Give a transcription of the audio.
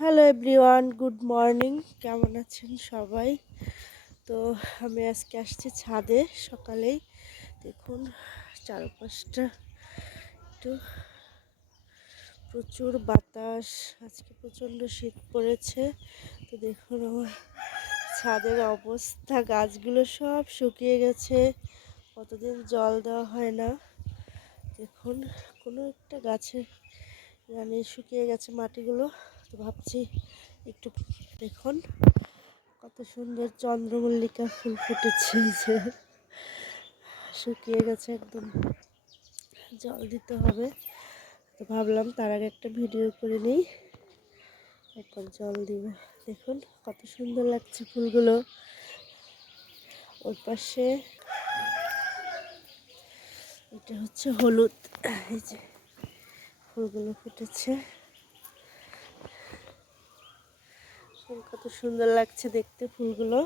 Hello everyone, good morning. কেমন আছেন সবাই? তো আমি আজকে আসছি ছাদে সকালেই। দেখুন চারপাশটা একটু প্রচুর বাতাস, আজকে প্রচণ্ড শীত পড়েছে। তো দেখুন আমার ছাদের অবস্থা, গাছগুলো সব শুকিয়ে গেছে, কতদিন জল দেওয়া হয় না। দেখুন কোনো একটা গাছের শুকিয়ে গেছে মাটিগুলো। তো ভাবছি একটু, দেখুন কত সুন্দর চন্দ্রমল্লিকা ফুল ফুটেছে, যে শুকিয়ে গেছে একদম, জল দিতে হবে। তো ভাবলাম তার আগে একটা ভিডিও করে নিই, এরপর জল দিব। দেখুন কত সুন্দর লাগছে ফুলগুলো। ওর পাশে এটা হচ্ছে হলুদ, এই যে ফুলগুলো ফুটেছে, কত সুন্দর লাগছে দেখতে ফুলগুলো।